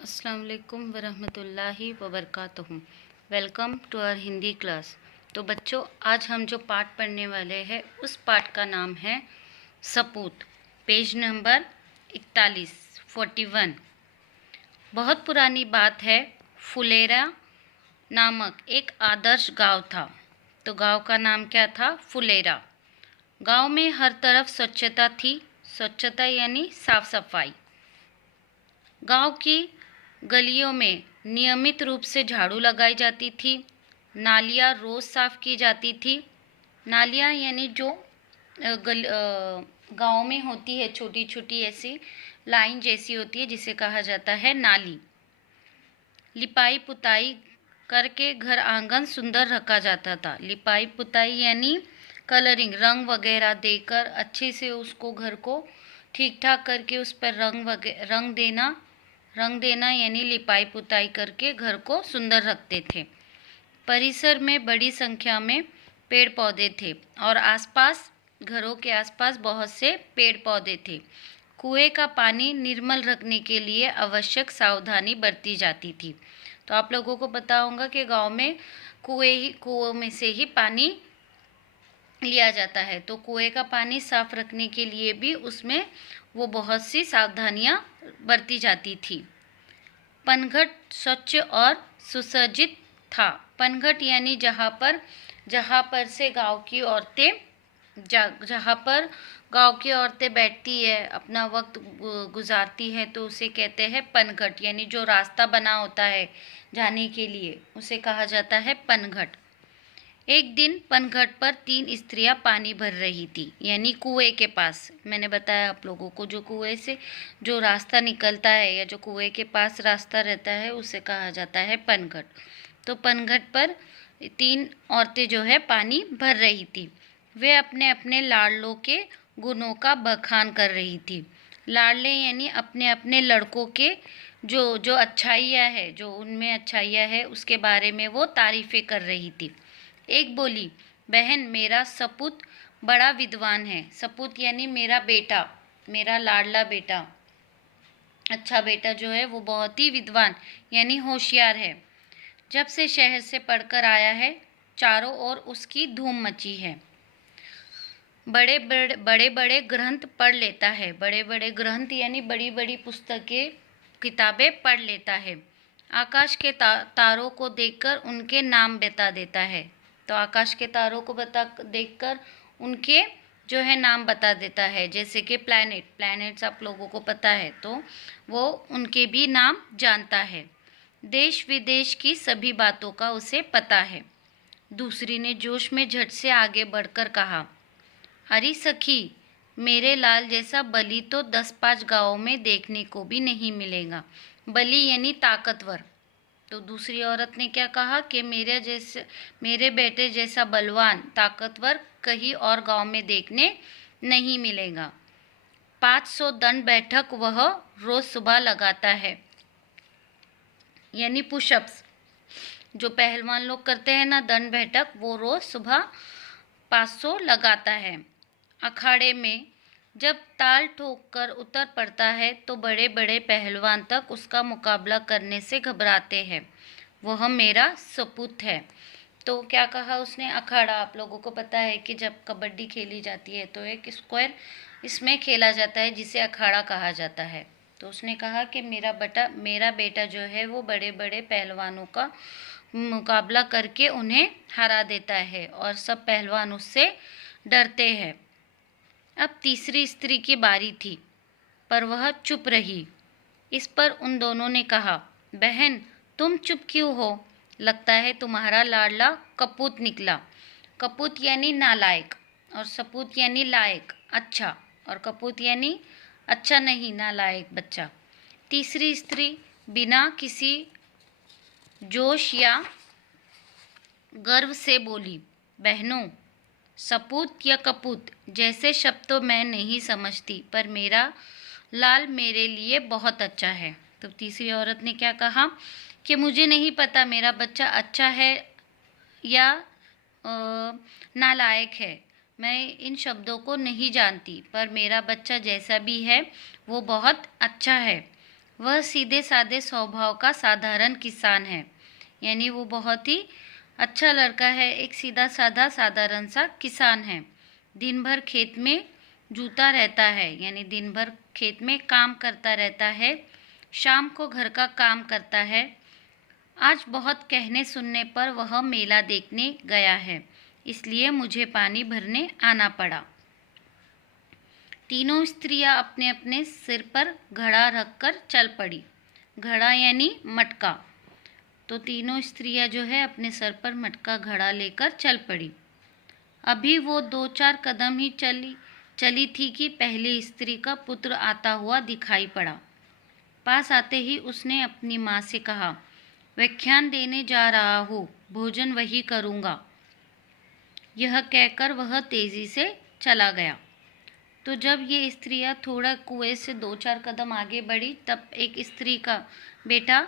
अस्सलाम वालेकुम वरहमतुल्लाहि वबरकातुहू। Welcome to our Hindi class. तो बच्चों, आज हम जो पाठ पढ़ने वाले हैं उस पाठ का नाम है सपूत। Page number 41 41। बहुत पुरानी बात है, फुलेरा नामक एक आदर्श गांव था। तो गांव का नाम क्या था? फुलेरा। गांव में हर तरफ स्वच्छता थी। स्वच्छता यानी साफ सफाई। गांव की गलियों में नियमित रूप से झाड़ू लगाई जाती थी। नालियाँ रोज़ साफ़ की जाती थी। नालियाँ यानी जो गांव में होती है, छोटी छोटी ऐसी लाइन जैसी होती है, जिसे कहा जाता है नाली। लिपाई पुताई करके घर आंगन सुंदर रखा जाता था। लिपाई पुताई यानी कलरिंग, रंग वगैरह देकर अच्छे से उसको, घर को ठीक ठाक करके उस पर रंग देना यानी लिपाई पुताई करके घर को सुंदर रखते थे। परिसर में बड़ी संख्या में पेड़ पौधे थे और आसपास, घरों के आसपास बहुत से पेड़ पौधे थे। कुएं का पानी निर्मल रखने के लिए आवश्यक सावधानी बरती जाती थी। तो आप लोगों को पता होगा कि गांव में कुओं में से ही पानी लिया जाता है। तो कुएं का पानी साफ रखने के लिए भी उसमें वो बहुत सी सावधानियां बरती जाती थी। पनघट स्वच्छ और सुसज्जित था। पनघट यानी जहाँ पर से गांव की औरतें जहाँ पर गांव की औरतें बैठती है, अपना वक्त गुजारती है, तो उसे कहते हैं पनघट। यानी जो रास्ता बना होता है जाने के लिए, उसे कहा जाता है पनघट। एक दिन पनघट पर 3 स्त्रियां पानी भर रही थी, यानी कुएं के पास। मैंने बताया आप लोगों को, जो कुएं से जो रास्ता निकलता है या जो कुएं के पास रास्ता रहता है, उसे कहा जाता है पनघट। तो पनघट पर 3 औरतें जो है पानी भर रही थी। वे अपने अपने लाडलों के गुणों का बखान कर रही थी। लाडले यानी अपने अपने लड़कों के जो जो अच्छाइयाँ है, जो उनमें अच्छाइयाँ है, उसके बारे में वो तारीफ़ें कर रही थी। एक बोली, बहन, मेरा सपूत बड़ा विद्वान है। सपूत यानी मेरा बेटा, मेरा लाडला बेटा, अच्छा बेटा जो है वो बहुत ही विद्वान यानी होशियार है। जब से शहर से पढ़कर आया है, चारों ओर उसकी धूम मची है। बड़े बड़े ग्रंथ पढ़ लेता है। बड़े बड़े ग्रंथ यानी बड़ी बड़ी पुस्तकें, किताबें पढ़ लेता है। आकाश के तारों को देखकर उनके नाम बता देता है। तो आकाश के तारों को देखकर उनके जो है नाम बता देता है। जैसे कि प्लैनेट्स आप लोगों को पता है, तो वो उनके भी नाम जानता है। देश विदेश की सभी बातों का उसे पता है। दूसरी ने जोश में झट से आगे बढ़कर कहा, अरे सखी, मेरे लाल जैसा बलि तो 10-5 गाँवों में देखने को भी नहीं मिलेगा। बलि यानी ताकतवर। तो दूसरी औरत ने क्या कहा कि मेरे बेटे जैसा बलवान, ताकतवर कहीं और गांव में देखने नहीं मिलेगा। 500 दंड बैठक वह रोज सुबह लगाता है, यानी पुशअप्स जो पहलवान लोग करते हैं ना, दंड बैठक, वो रोज सुबह 500 लगाता है। अखाड़े में जब ताल ठोक कर उतर पड़ता है तो बड़े बड़े पहलवान तक उसका मुकाबला करने से घबराते हैं। वह मेरा सपूत है। तो क्या कहा उसने? अखाड़ा, आप लोगों को पता है कि जब कबड्डी खेली जाती है तो एक स्क्वायर इसमें खेला जाता है जिसे अखाड़ा कहा जाता है। तो उसने कहा कि मेरा बेटा जो है वो बड़े बड़े पहलवानों का मुकाबला करके उन्हें हरा देता है और सब पहलवान उससे डरते हैं। अब तीसरी स्त्री की बारी थी, पर वह चुप रही। इस पर उन दोनों ने कहा, बहन, तुम चुप क्यों हो? लगता है तुम्हारा लाडला कपूत निकला। कपूत यानी नालायक, और सपूत यानी लायक, अच्छा, और कपूत यानी अच्छा नहीं, नालायक बच्चा। तीसरी स्त्री बिना किसी जोश या गर्व से बोली, बहनों, सपूत या कपूत जैसे शब्द तो मैं नहीं समझती, पर मेरा लाल मेरे लिए बहुत अच्छा है। तो तीसरी औरत ने क्या कहा कि मुझे नहीं पता मेरा बच्चा अच्छा है या नालायक है, मैं इन शब्दों को नहीं जानती, पर मेरा बच्चा जैसा भी है वो बहुत अच्छा है। वह सीधे साधे स्वभाव का साधारण किसान है। यानी वो बहुत ही अच्छा लड़का है, एक सीधा साधा साधारण सा किसान है। दिन भर खेत में जूता रहता है, यानी दिन भर खेत में काम करता रहता है। शाम को घर का काम करता है। आज बहुत कहने सुनने पर वह मेला देखने गया है, इसलिए मुझे पानी भरने आना पड़ा। तीनों स्त्रियां अपने अपने सिर पर घड़ा रखकर चल पड़ी। घड़ा यानी मटका। तो तीनों स्त्रियां जो है अपने सर पर मटका घड़ा लेकर चल पड़ी। अभी वो 2-4 कदम ही चली थी कि पहली स्त्री का पुत्र आता हुआ दिखाई पड़ा। पास आते ही उसने अपनी माँ से कहा, व्याख्यान देने जा रहा हूँ, भोजन वही करूँगा। यह कहकर वह तेजी से चला गया। तो जब ये स्त्रियाँ थोड़ा कुएं से 2-4 कदम आगे बढ़ी, तब एक स्त्री का बेटा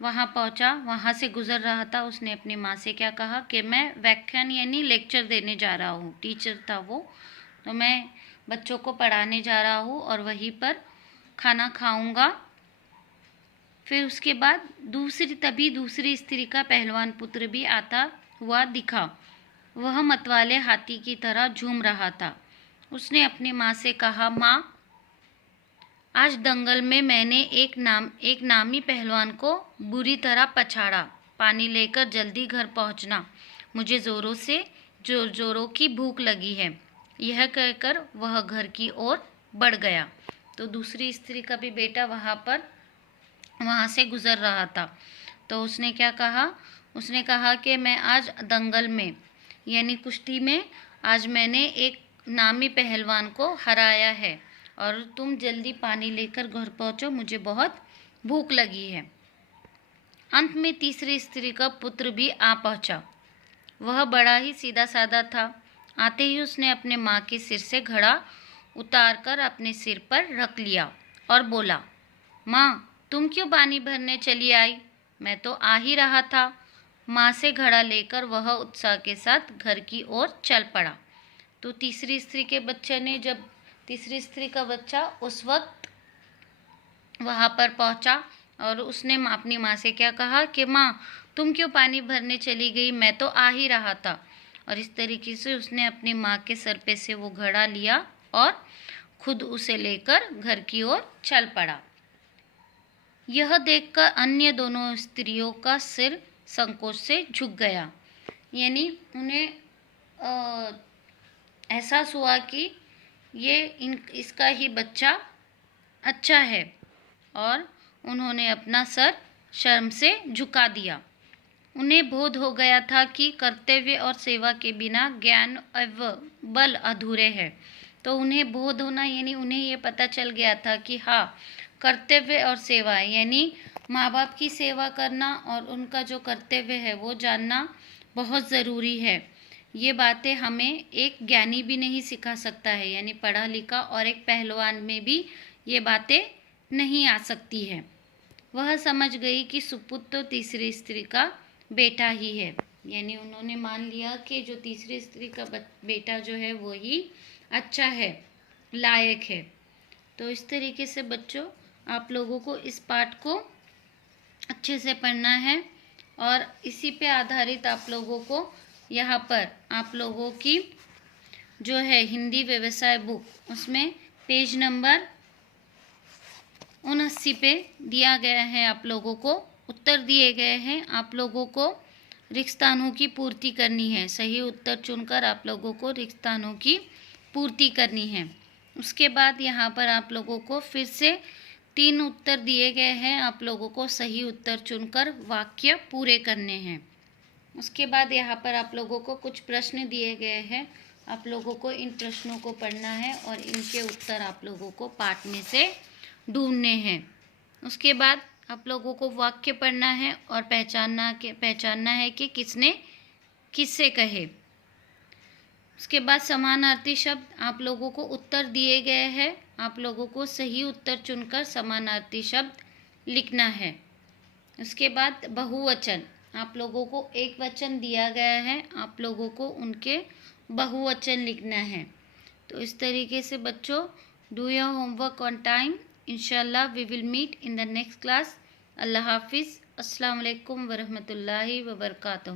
वहाँ पहुँचा, वहाँ से गुजर रहा था। उसने अपनी माँ से क्या कहा कि मैं व्याख्यान यानी लेक्चर देने जा रहा हूँ, टीचर था वो, तो मैं बच्चों को पढ़ाने जा रहा हूँ और वहीं पर खाना खाऊंगा। फिर उसके बाद दूसरी स्त्री का पहलवान पुत्र भी आता हुआ दिखा। वह मतवाले हाथी की तरह झूम रहा था। उसने अपनी माँ से कहा, माँ, आज दंगल में मैंने एक नामी पहलवान को बुरी तरह पछाड़ा। पानी लेकर जल्दी घर पहुँचना, मुझे जोरों की भूख लगी है। यह कहकर वह घर की ओर बढ़ गया। तो दूसरी स्त्री का भी बेटा वहाँ से गुजर रहा था। तो उसने क्या कहा? उसने कहा कि मैं आज दंगल में यानी कुश्ती में आज मैंने एक नामी पहलवान को हराया है और तुम जल्दी पानी लेकर घर पहुँचो, मुझे बहुत भूख लगी है। अंत में तीसरी स्त्री का पुत्र भी आ पहुँचा। वह बड़ा ही सीधा साधा था। आते ही उसने अपने माँ के सिर से घड़ा उतारकर अपने सिर पर रख लिया और बोला, माँ, तुम क्यों पानी भरने चली आई? मैं तो आ ही रहा था। माँ से घड़ा लेकर वह उत्साह के साथ घर की ओर चल पड़ा। तो तीसरी स्त्री का बच्चा उस वक्त वहाँ पर पहुँचा और उसने अपनी माँ से क्या कहा कि माँ, तुम क्यों पानी भरने चली गई? मैं तो आ ही रहा था। और इस तरीके से उसने अपनी माँ के सर पे से वो घड़ा लिया और खुद उसे लेकर घर की ओर चल पड़ा। यह देखकर अन्य दोनों स्त्रियों का सिर संकोच से झुक गया। यानी उन्हें एहसास हुआ कि इसका ही बच्चा अच्छा है और उन्होंने अपना सर शर्म से झुका दिया। उन्हें बोध हो गया था कि कर्तव्य और सेवा के बिना ज्ञान एवं बल अधूरे हैं। तो उन्हें बोध होना यानी उन्हें ये पता चल गया था कि हाँ, कर्तव्य और सेवा यानी माँ बाप की सेवा करना और उनका जो कर्तव्य है वो जानना बहुत ज़रूरी है। ये बातें हमें एक ज्ञानी भी नहीं सिखा सकता है, यानी पढ़ा लिखा और एक पहलवान में भी ये बातें नहीं आ सकती है। वह समझ गई कि सुपुत्र तो तीसरी स्त्री का बेटा ही है। यानी उन्होंने मान लिया कि जो तीसरी स्त्री का बेटा जो है वो ही अच्छा है, लायक है। तो इस तरीके से बच्चों, आप लोगों को इस पाठ को अच्छे से पढ़ना है और इसी पे आधारित आप लोगों को यहाँ पर आप लोगों की जो है हिंदी व्यवसाय बुक, उसमें पेज नंबर 79 पे दिया गया है। आप लोगों को उत्तर दिए गए हैं। आप लोगों को रिक्त स्थानों की पूर्ति करनी है। सही उत्तर चुनकर आप लोगों को रिक्त स्थानों की पूर्ति करनी है। उसके बाद यहाँ पर आप लोगों को फिर से 3 उत्तर दिए गए हैं। आप लोगों को सही उत्तर चुनकर वाक्य पूरे करने हैं। उसके बाद यहाँ पर आप लोगों को कुछ प्रश्न दिए गए हैं। आप लोगों को इन प्रश्नों को पढ़ना है और इनके उत्तर आप लोगों को पाठ में से ढूंढने हैं। उसके बाद आप लोगों को वाक्य पढ़ना है और पहचानना है कि किसने किससे कहे। उसके बाद समानार्थी शब्द आप लोगों को उत्तर दिए गए हैं। आप लोगों को सही उत्तर चुनकर समानार्थी शब्द लिखना है। उसके बाद बहुवचन, आप लोगों को एक वचन दिया गया है, आप लोगों को उनके बहुवचन लिखना है। तो इस तरीके से बच्चों, do your homework on time इंशाल्लाह we will meet in the next class. अल्लाह हाफिज़। अस्सलाम वालेकुम वरहमतुल्लाहि वबरकातुहू।